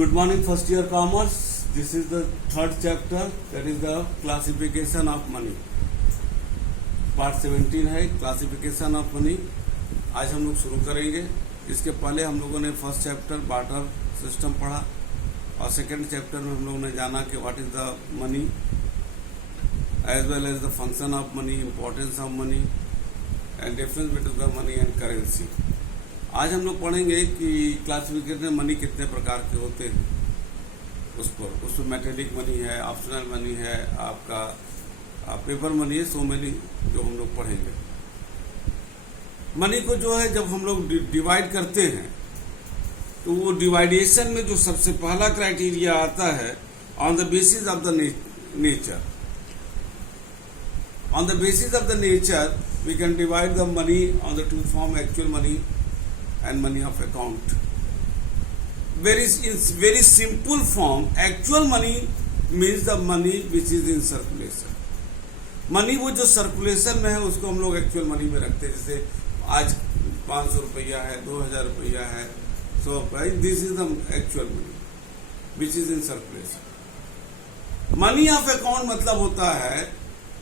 Good morning, first year commerce. This is the third chapter, that is the classification of money. Part 17 है classification of money. आज हम लोग शुरू करेंगे. इसके पहले हम लोगों ने फर्स्ट चैप्टर बार्टर सिस्टम पढ़ा और सेकंड चैप्टर में हम लोगों ने जाना कि what is the money as well as the function of money, importance of money and difference between the money and currency. आज हम लोग पढ़ेंगे कि क्लासिफिकेशन मनी कितने प्रकार के होते हैं. उसमें मेटेलिक मनी है, ऑप्शनल मनी है, आपका पेपर मनी है, सो मनी जो हम लोग पढ़ेंगे. मनी को जो है जब हम लोग डिवाइड करते हैं तो वो डिवाइडेशन में जो सबसे पहला क्राइटेरिया आता है on the basis of the nature. On the basis of the nature we can divide the money on the two form, actual money and money of account. In very simple form, actual money means the money which is in circulation. Money वो जो circulation में है उसको हम लोग actual money में रखते हैं. जैसे आज 500 रुपया है, 2000 रुपया है, so this is the actual money which is in circulation. Money of account मतलब होता है,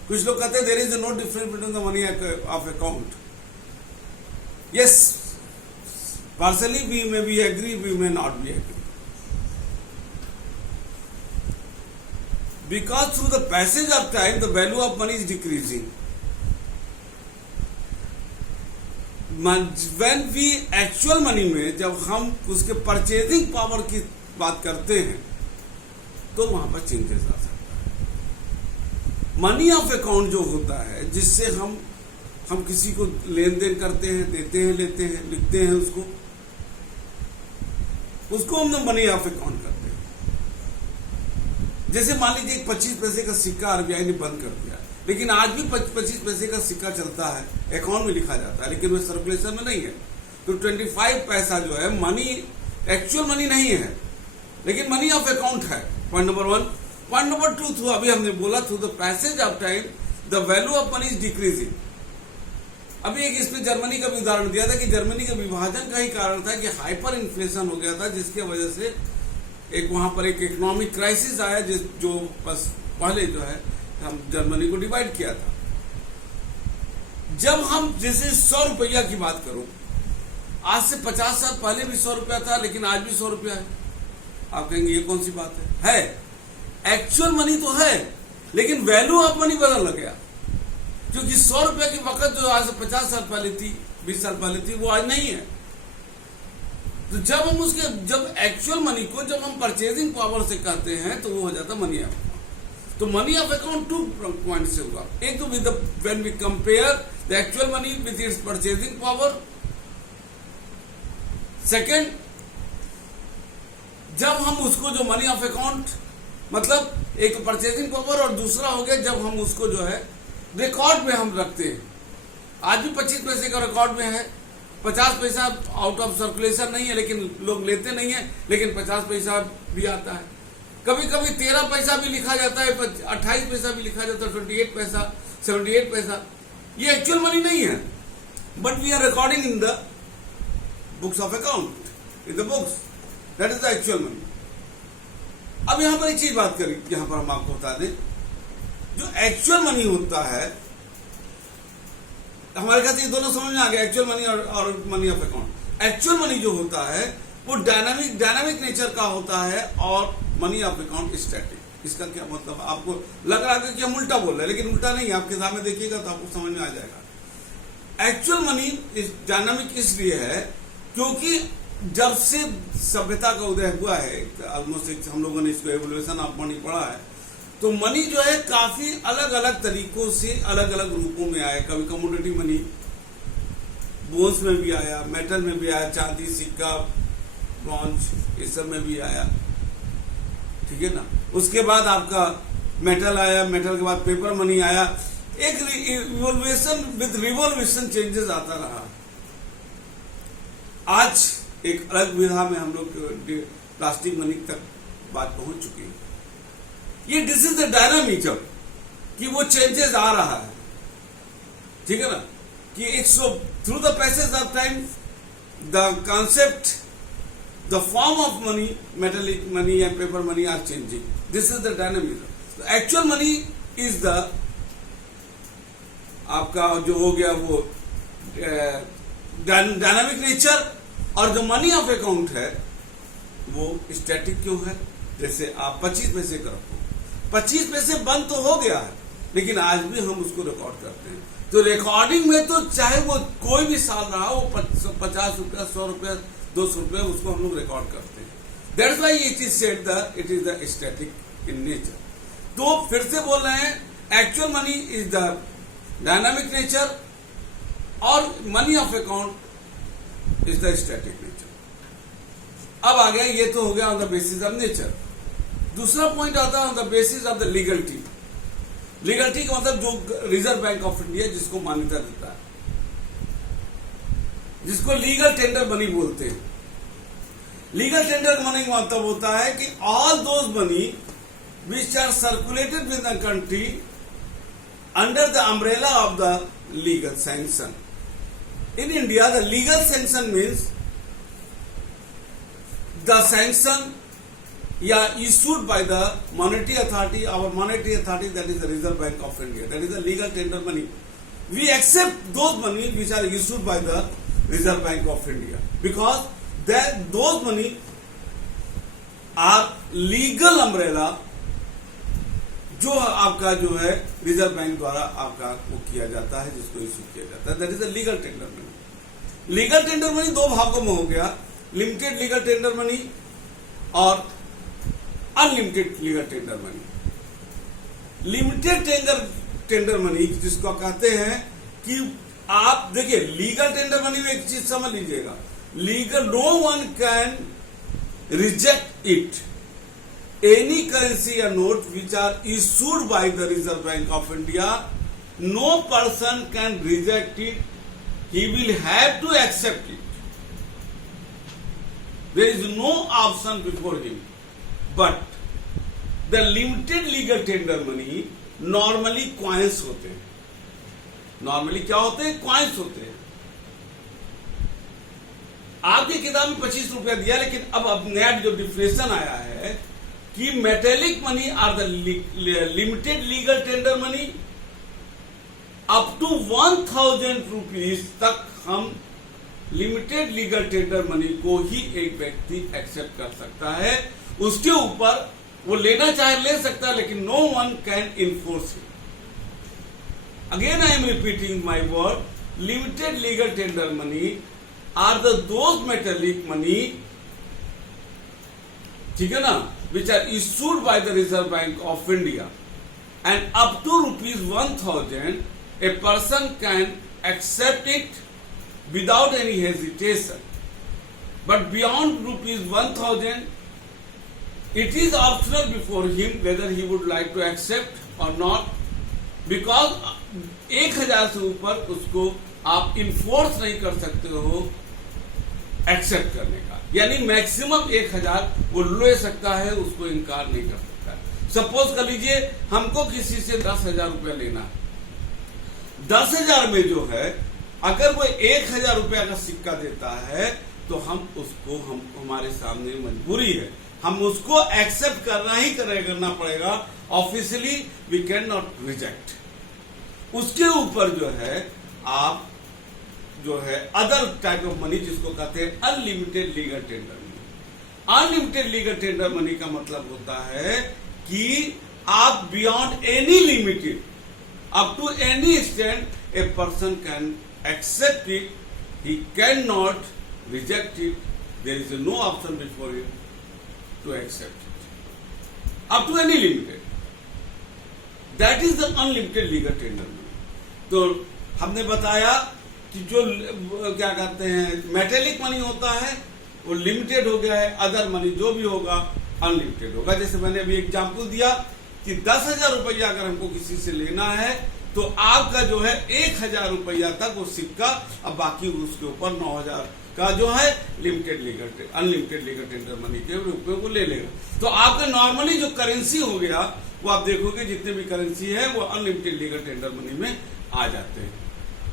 कुछ लोग कहते हैं there is no difference between the money of account. Yes, partially we may be agree, we may not be agree, because through the passage of time the value of money is decreasing. When we actual money में जब हम उसके purchasing power की बात करते हैं तो वहां पर चेंजेस आ सकता है. मनी ऑफ अकाउंट जो होता है जिससे हम किसी को लेन देन करते हैं, देते हैं, लेते हैं, लिखते हैं, उसको हम लोग मनी ऑफ अकाउंट करते हैं. जैसे मान लीजिए 25 पैसे का सिक्का आरबीआई ने बंद कर दिया, लेकिन आज भी 25 पैसे का सिक्का चलता है, अकाउंट में लिखा जाता है, लेकिन वो सर्कुलेशन में नहीं है. तो 25 पैसा जो है मनी, एक्चुअल मनी नहीं है, लेकिन मनी ऑफ अकाउंट है. Point number 1. Point number 2, through अभी हमने बोला through the passage of time the value of money is decreasing. अभी एक इसमें जर्मनी का भी उदाहरण दिया था कि जर्मनी के विभाजन का ही कारण था कि हाइपर इन्फ्लेशन हो गया था, जिसके वजह से एक वहां पर एक इकोनॉमिक क्राइसिस आया, जो बस पहले जो है हम जर्मनी को डिवाइड किया था. जब हम जैसे 100 रुपया की बात करूं, आज से 50 साल पहले भी 100 रुपया था, लेकिन आज भी 100 रुपया है. आप कहेंगे ये कौन सी बात है. एक्चुअल मनी तो है, लेकिन वैल्यू ऑफ मनी बदल गया, क्योंकि 100 रुपए की वक्त जो आज 50 साल पहले थी, 20 साल पहले थी, वो आज नहीं है. तो जब एक्चुअल मनी को जब हम परचेजिंग पावर से कहते हैं तो वो हो जाता मनी ऑफ अकाउंट. तो मनी ऑफ अकाउंट 2 पॉइंट से होगा. एक तो when we compare the actual money with its purchasing power. Second, जब हम उसको जो मनी ऑफ अकाउंट मतलब एक परचेजिंग पावर, और दूसरा हो गया जब हम उसको जो है रिकॉर्ड में हम रखते हैं. आज भी 25 पैसे का रिकॉर्ड में है, 50 पैसा आउट ऑफ सर्कुलेशन नहीं है, लेकिन लोग लेते नहीं है, लेकिन 50 पैसा भी आता है. कभी कभी 13 पैसा भी लिखा जाता है, 28 पैसा भी लिखा जाता है, 28 पैसा, 78 पैसा. ये एक्चुअल मनी नहीं है, but we are recording in the books of account, in the books. That is the actual money. अब यहां पर एक चीज बात करें, यहां पर हम आपको बता दें, जो एक्चुअल मनी होता है, हमारे ख्याल से ये दोनों समझ में आ गया, एक्चुअल मनी और money of account. Actual money जो होता है वो डायनामिक नेचर का होता है, और मनी ऑफ अकाउंट स्टैटिक. इसका क्या मतलब, आपको लग रहा है कि हम उल्टा बोल रहे हैं, लेकिन उल्टा नहीं है. आप किताब में देखिएगा तो आपको समझ में आ जाएगा. एक्चुअल मनी डायनामिक इसलिए है क्योंकि जब से सभ्यता का उदय हुआ है, ऑलमोस्ट हम लोगों ने इसको एवोल्यूशन ऑफ मनी पढ़ा है, तो मनी जो है काफी अलग अलग तरीकों से अलग अलग रूपों में आया. कभी कमोडिटी मनी बोन्स में भी आया, मेटल में भी आया, चांदी, सिक्का, ब्रॉन्ज, इस सब में भी आया. ठीक है ना. उसके बाद आपका मेटल आया, मेटल के बाद पेपर मनी आया. एक इवोल्यूशन विद रिवोल्यूशन चेंजेस आता रहा. आज एक अलग विधा में हम लोग प्लास्टिक मनी तक बात पहुंच चुकी है. ये दिस इज द डायनामिक कि वो चेंजेस आ रहा है. ठीक है ना, कि एक through the passage of time the concept the form of money, metallic money and paper money are changing. This is the dynamism. The actual money is the आपका जो हो गया वो डायनामिक नेचर, और जो मनी ऑफ अकाउंट है वो static क्यों है? जैसे आप 25 पैसे का रखो, 25 पैसे बंद तो हो गया है, लेकिन आज भी हम उसको रिकॉर्ड करते हैं। तो रिकॉर्डिंग में तो चाहे वो कोई भी साल रहा हो, 50 रुपया, 100 रुपया, 200 रुपया, उसको हम लोग रिकॉर्ड करते हैं। That's why it is said it is the static in nature. तो फिर से बोल रहे हैं, actual money is the dynamic nature और money of account is the static nature. अब आ गया, ये तो हो गया on the basis of nature. दूसरा पॉइंट आता है on the basis of the legality. Legality का मतलब जो रिजर्व बैंक ऑफ इंडिया जिसको मान्यता देता है, जिसको लीगल टेंडर मनी बोलते हैं। लीगल टेंडर मनी का मतलब होता है कि all those money which are circulated with the country under the umbrella of the legal sanction. In India, the legal sanction means the sanction issued by the monetary authority, our monetary authority, that is the Reserve Bank of India. That is the legal tender money. We accept those money which are issued by the Reserve Bank of India because those money are legal umbrella जो आपका जो है reserve bank द्वारा आपका वो किया जाता है, जिसको इश्यू किया जाता है। That is the legal tender money. Legal tender money दो भागों में हो गया, लिमिटेड लीगल टेंडर मनी और unlimited legal tender money. Limited tender money जिसको कहते हैं कि आप देखिए, लीगल टेंडर मनी में एक चीज समझ लीजिएगा, legal no one can reject it. Any currency or note which are issued by the Reserve Bank of India, no person can reject it. He will have to accept it. There is no option before him. But the limited legal tender money normally coins होते हैं। Normally क्या होते हैं? Coins होते हैं। आपकी किताब में 25 रुपया दिया, लेकिन अब नया जो डिफिनेशन आया है कि metallic money are the limited legal tender money up to 1000 rupees तक हम लिमिटेड लीगल टेंडर मनी को ही एक व्यक्ति एक्सेप्ट कर सकता है। उसके ऊपर वो लेना चाहे ले सकता है, लेकिन no one can enforce it. Again I am repeating my word, limited legal tender money are the those metallic money, ठीक है ना, which are issued by the Reserve Bank of India, and up to rupees 1000 a person can accept it without any hesitation. But beyond rupees 1000 it is optional before him whether he would like to accept or not, because 1000 से ऊपर उसको आप enforce नहीं कर सकते हो accept करने का, यानी मैक्सिमम 1000 वो ले सकता है, उसको इनकार नहीं कर सकता है। सपोज कर लीजिए हमको किसी से 10,000 रुपया लेना है, 10,000 में जो है अगर वो 1,000 रुपया का सिक्का देता है तो हम उसको, हमारे सामने मजबूरी है, हम उसको एक्सेप्ट करना पड़ेगा। Officially we can not reject. उसके ऊपर जो है आप जो है अदर टाइप ऑफ मनी जिसको कहते हैं unlimited legal tender money. Unlimited legal tender money का मतलब होता है कि आप beyond any limited up to any extent a person can accept it, he can not reject it, there is no option before him to accept it up to any limited. That is the unlimited legal tender money. तो हमने बताया कि जो क्या कहते हैं metallic money होता है वो लिमिटेड हो गया है, अदर मनी जो भी होगा अनलिमिटेड होगा। जैसे मैंने अभी एग्जांपल दिया कि 10,000 रुपया अगर हमको किसी से लेना है तो आपका जो है 1,000 रुपया तक वो सिक्का, अब बाकी उसके ऊपर 9,000 का जो है अनलिमिटेड लीगल टेंडर मनी के रूप में वो ले लेगा। तो आपका नॉर्मली जो करेंसी हो गया वो आप देखोगे जितने भी करेंसी है वो अनलिमिटेड लीगल टेंडर मनी में आ जाते हैं।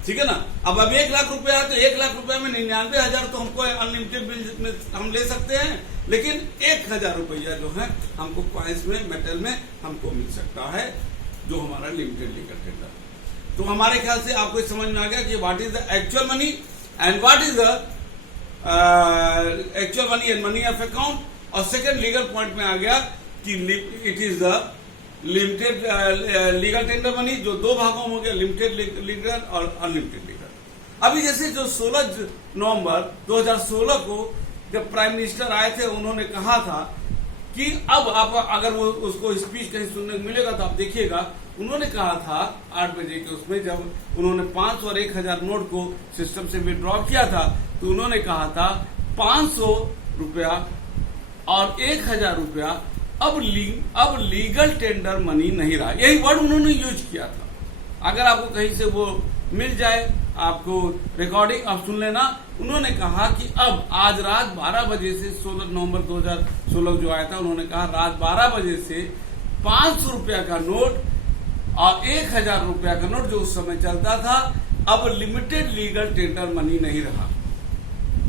ठीक है ना। अब 1 लाख रुपया है तो 1 लाख रुपए में 99,000 तो हमको अनलिमिटेड बिल में हम ले सकते हैं, लेकिन 1,000 रुपया जो है हमको कॉइन्स में, मेटल में हमको मिल सकता है, जो हमारा लिमिटेड लीगल टेंडर। तो हमारे ख्याल से आपको समझ में आ गया कि what is the actual money and what is the actual money and money of account. और सेकंड लीगल पॉइंट में आ गया कि it is the limited legal tender money, जो दो भागों में हो गया, लिमिटेड लीगल और अनलिमिटेड लीगल। अभी जैसे जो 16 नवंबर 2016 को जब प्राइम मिनिस्टर आए थे, उन्होंने कहा था कि अब आप अगर वो उसको स्पीच कहीं सुनने को मिलेगा तो आप देखिएगा, उन्होंने कहा था 8 बजे के उसमें, जब उन्होंने 500 और 1,000 नोट को सिस्टम से विड्रॉ किया था, तो उन्होंने कहा था 500 रुपया और 1,000 रुपया अब लीगल टेंडर मनी नहीं रहा। यही वर्ड उन्होंने यूज किया था। अगर आपको कहीं से वो मिल जाए, आपको रिकॉर्डिंग आप सुन लेना। उन्होंने कहा कि अब आज रात 12 बजे से 16 नवंबर 2016 जो आया था, उन्होंने कहा रात 12 बजे से 500 रुपया का नोट और 1,000 रुपया का नोट जो उस समय चलता था, अब लिमिटेड लीगल टेंडर मनी नहीं रहा।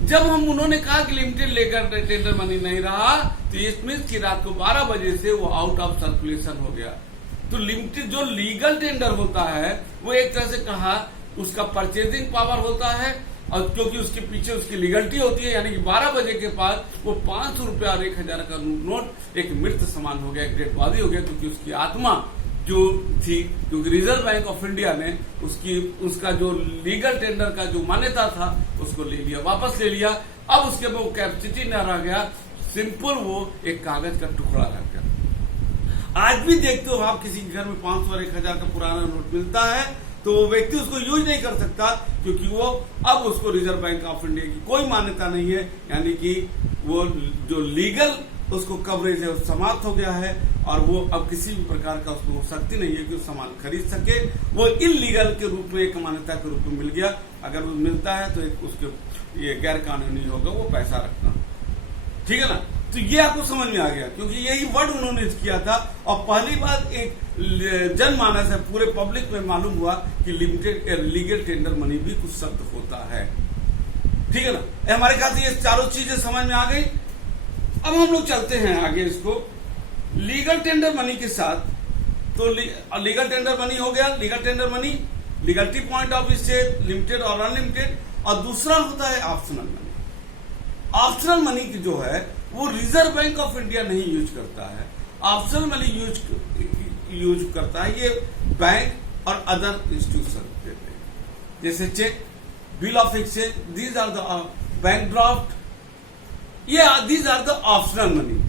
जब हम उन्होंने कहा कि लिमिटेड लीगल टेंडर मनी नहीं रहा, तो इस मीन की रात को 12 बजे से वो आउट ऑफ सर्कुलेशन हो गया। तो लिमिटेड जो लीगल टेंडर होता है, वो एक तरह से कहा उसका परचेजिंग पावर होता है, और क्योंकि उसके पीछे उसकी लीगलिटी होती है, यानी कि 12 बजे के बाद वो 500 रुपया और 1,000 का नोट एक मृत समान हो गया, एक डेड बॉडी हो गया, क्योंकि उसकी आत्मा जो थी, क्योंकि रिजर्व बैंक ऑफ इंडिया ने उसका जो लीगल टेंडर का जो मान्यता था उसको ले लिया, वापस ले लिया। अब उसके वो कैपेसिटी न रह गया, सिंपल वो एक कागज का टुकड़ा रह गया। आज भी देखते हो आप, किसी घर में 500 और 1,000 का पुराना नोट मिलता है तो वो व्यक्ति उसको यूज नहीं कर सकता, क्योंकि वो अब उसको रिजर्व बैंक ऑफ इंडिया की कोई मान्यता नहीं है, यानी कि वो जो लीगल उसको कवरेज है वो समाप्त हो गया है, और वो अब किसी भी प्रकार का उसको शक्ति नहीं है कि वो सामान खरीद सके। वो इलीगल के रूप में, एक मान्यता के रूप में मिल गया। अगर वो मिलता है तो एक उसके ये गैर कानूनी होगा वो पैसा रखना, ठीक है ना। तो ये आपको समझ में आ गया, क्योंकि यही वर्ड उन्होंने किया था। और पहली बार एक जनमानस है, पूरे पब्लिक में मालूम हुआ कि लिमिटेड लीगल टेंडर मनी भी कुछ शब्द होता है, ठीक है ना। हमारे ख्याल से ये चारों चीजें समझ में आ गई। अब हम लोग चलते हैं आगे इसको लीगल टेंडर मनी के साथ। तो लीगल टेंडर मनी हो गया, legal tender money legality point of view से लिमिटेड और अनलिमिटेड। और दूसरा होता है ऑप्शनल मनी। ऑप्शनल मनी की जो है वो रिजर्व बैंक ऑफ इंडिया नहीं यूज करता है, ऑप्शनल मनी यूज करता है ये बैंक और अदर इंस्टीट्यूशन देते हैं, जैसे cheque, bill of exchange, these are the bank draft, ये these are the optional money.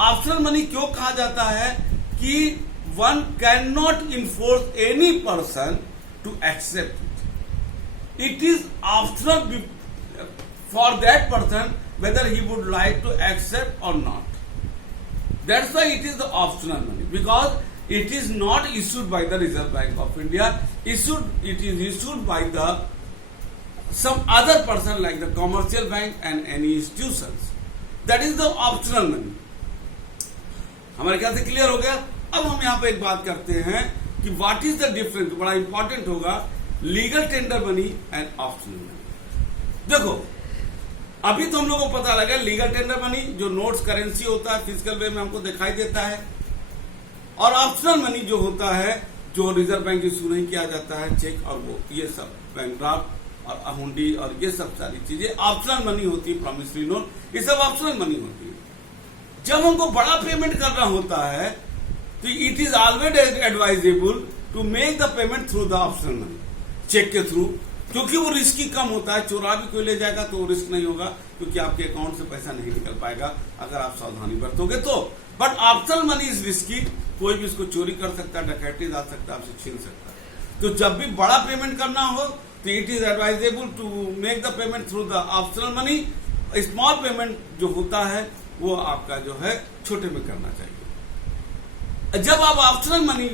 Optional money क्यों कहा जाता है कि one cannot enforce any person to accept it, it is optional for that person whether he would like to accept or not. That's why it is the optional money, because it is not issued by the Reserve Bank of India. It is issued by the some other person like the commercial bank and any institutions. That is the optional money. हमारे ख्याल से clear हो गया। अब हम यहाँ पे एक बात करते हैं कि what is the difference, बड़ा इंपॉर्टेंट होगा, legal tender money and optional money. देखो अभी तो हम लोगों को पता लगा लीगल टेंडर मनी जो नोट्स करेंसी होता है, फिजिकल वे में हमको दिखाई देता है, और ऑप्शनल मनी जो होता है जो रिजर्व बैंक इशू नहीं किया जाता है, चेक और वो ये सब बैंक ड्राफ्ट और हुंडी और ये सब सारी चीजें ऑप्शनल मनी होती है, प्रॉमिसरी नोट, ये सब ऑप्शनल मनी होती है। जब हमको बड़ा पेमेंट करना होता है तो it is always advisable to make the payment through the optional money, cheque के थ्रू, क्योंकि वो रिस्की कम होता है। चोरा भी कोई ले जाएगा तो वो रिस्क नहीं होगा, क्योंकि आपके अकाउंट से पैसा नहीं निकल पाएगा अगर आप सावधानी बरतोगे तो। But optional money is risky, कोई भी इसको चोरी कर सकता है, डकैती आ सकता है, आपसे छीन सकता है। तो जब भी बड़ा पेमेंट करना हो तो it is advisable to make the payment through the optional money. Small payment जो होता है वो आपका जो है छोटे में करना चाहिए। जब आप ऑप्शनल मनी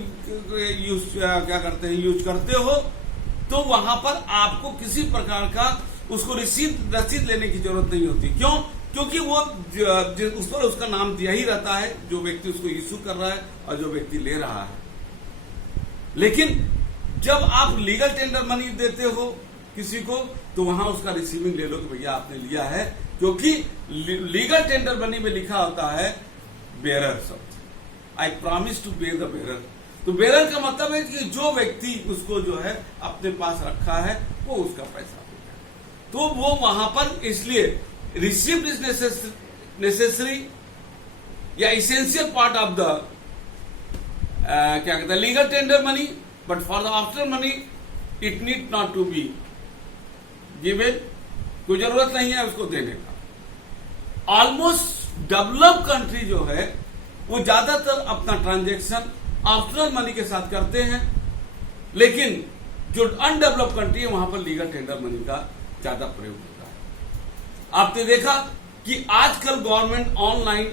यूज करते हो तो वहां पर आपको किसी प्रकार का उसको रसीद लेने की जरूरत नहीं होती। क्यों? क्योंकि वो उस पर उसका नाम दिया ही रहता है, जो व्यक्ति उसको इश्यू कर रहा है और जो व्यक्ति ले रहा है। लेकिन जब आप लीगल टेंडर मनी देते हो किसी को, तो वहां उसका रिसीविंग ले लो कि भैया आपने लिया है, क्योंकि लीगल टेंडर मनी में लिखा होता है बेरर शब्द, आई प्रॉमिस टू पे द बेरर। तो बेरर का मतलब है कि जो व्यक्ति उसको जो है अपने पास रखा है वो उसका पैसा होता है। तो वो वहां पर इसलिए रिसीव्ड इज नेसेसरी या इसेंशियल पार्ट ऑफ द क्या कहते हैं legal tender money, but for the after money it need not to be given, कोई जरूरत नहीं है उसको देने का। ऑलमोस्ट डेवलप कंट्री जो है वो ज्यादातर अपना ट्रांजैक्शन आफ्टर मनी के साथ करते हैं, लेकिन जो अनडेवलप कंट्री है वहां पर लीगल टेंडर मनी का ज्यादा प्रयोग होता है। आपने देखा कि आजकल गवर्नमेंट ऑनलाइन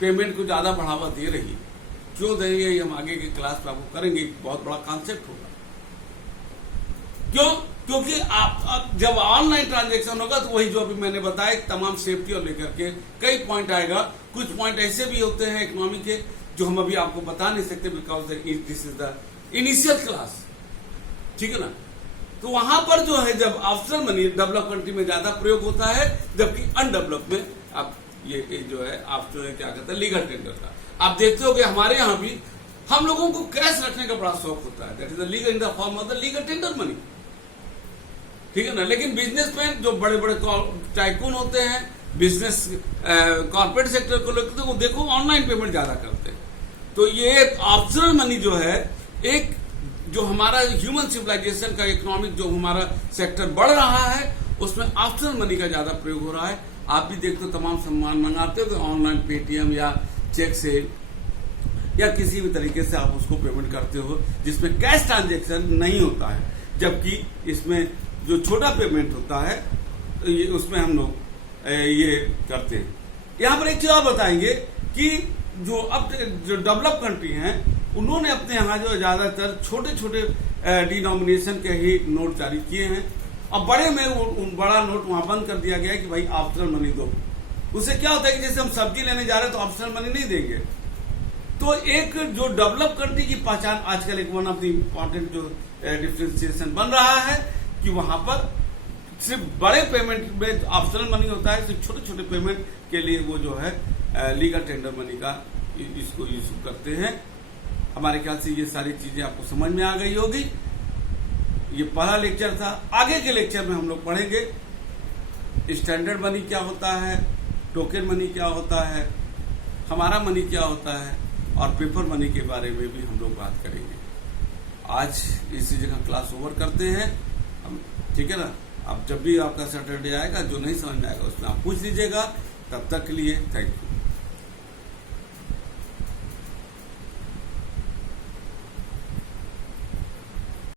पेमेंट को ज्यादा बढ़ावा दे रही है। क्यों दे रही है, हम आगे की क्लास में आपको करेंगे, बहुत बड़ा कॉन्सेप्ट होगा। क्यों? क्योंकि आप जब ऑनलाइन ट्रांजैक्शन होगा तो वही जो अभी मैंने बताया तमाम सेफ्टी और लेकर के कई पॉइंट आएगा। कुछ पॉइंट ऐसे भी होते हैं इकोनॉमी के जो हम अभी आपको बता नहीं सकते, because this is the initial class, ठीक है ना। तो वहां पर जो है जब आफ्टर मनी डेवलप कंट्री में ज्यादा प्रयोग होता है, जबकि अनडेवलप में अब ये जो है आप जो है क्या कहते हैं लीगल टेंडर का। आप देखते हो कि हमारे यहां भी हम लोगों को कैश रखने का बड़ा शौक होता है, that is the legal in the form of the legal tender money, ठीक है ना। लेकिन बिजनेसमैन जो बड़े बड़े टाइकून होते हैं, बिजनेस कॉर्पोरेट सेक्टर को लेकर तो वो देखो ऑनलाइन पेमेंट ज्यादा करते हैं। तो ये ऑप्शनल मनी जो है एक जो हमारा ह्यूमन सिविलाइजेशन का इकोनॉमिक जो हमारा सेक्टर बढ़ रहा है उसमें ऑप्शनल मनी का ज्यादा प्रयोग हो रहा है। आप भी देखते हो तमाम सामान मंगाते हो तो ऑनलाइन पेटीएम या चेक से या किसी भी तरीके से आप उसको पेमेंट करते हो जिसमें कैश ट्रांजैक्शन नहीं होता है, जबकि इसमें जो छोटा पेमेंट होता है ये उसमें हम लोग ये करते हैं। यहां पर एक चीज और बताएंगे कि जो अब जो डेवलप कंट्री हैं उन्होंने अपने यहाँ जो ज्यादातर छोटे छोटे डिनोमिनेशन के ही नोट जारी किए हैं, और बड़े में बड़ा नोट वहां बंद कर दिया गया है कि भाई ऑप्शनल मनी दो। उससे क्या होता है कि जैसे हम सब्जी लेने जा रहे हैं तो ऑप्शनल मनी नहीं देंगे। तो एक जो डेवलप कंट्री की पहचान आजकल एक वन ऑफ द इम्पोर्टेंट जो डिफरेंशिएशन बन रहा है कि वहां पर सिर्फ बड़े पेमेंट में ऑप्शनल मनी होता है, सिर्फ छोटे छोटे पेमेंट के लिए वो जो है लीगल टेंडर मनी का इसको यूज करते हैं। हमारे ख्याल से ये सारी चीजें आपको समझ में आ गई होगी। ये पहला लेक्चर था। आगे के लेक्चर में हम लोग पढ़ेंगे स्टैंडर्ड मनी क्या होता है, टोकन मनी क्या होता है, हमारा मनी क्या होता है, और पेपर मनी के बारे में भी हम लोग बात करेंगे। आज इसी जगह क्लास ओवर करते हैं हम, ठीक है ना। अब जब भी आपका सैटरडे आएगा जो नहीं समझ में आएगा उसमें आप पूछ लीजिएगा। तब तक के लिए थैंक यू।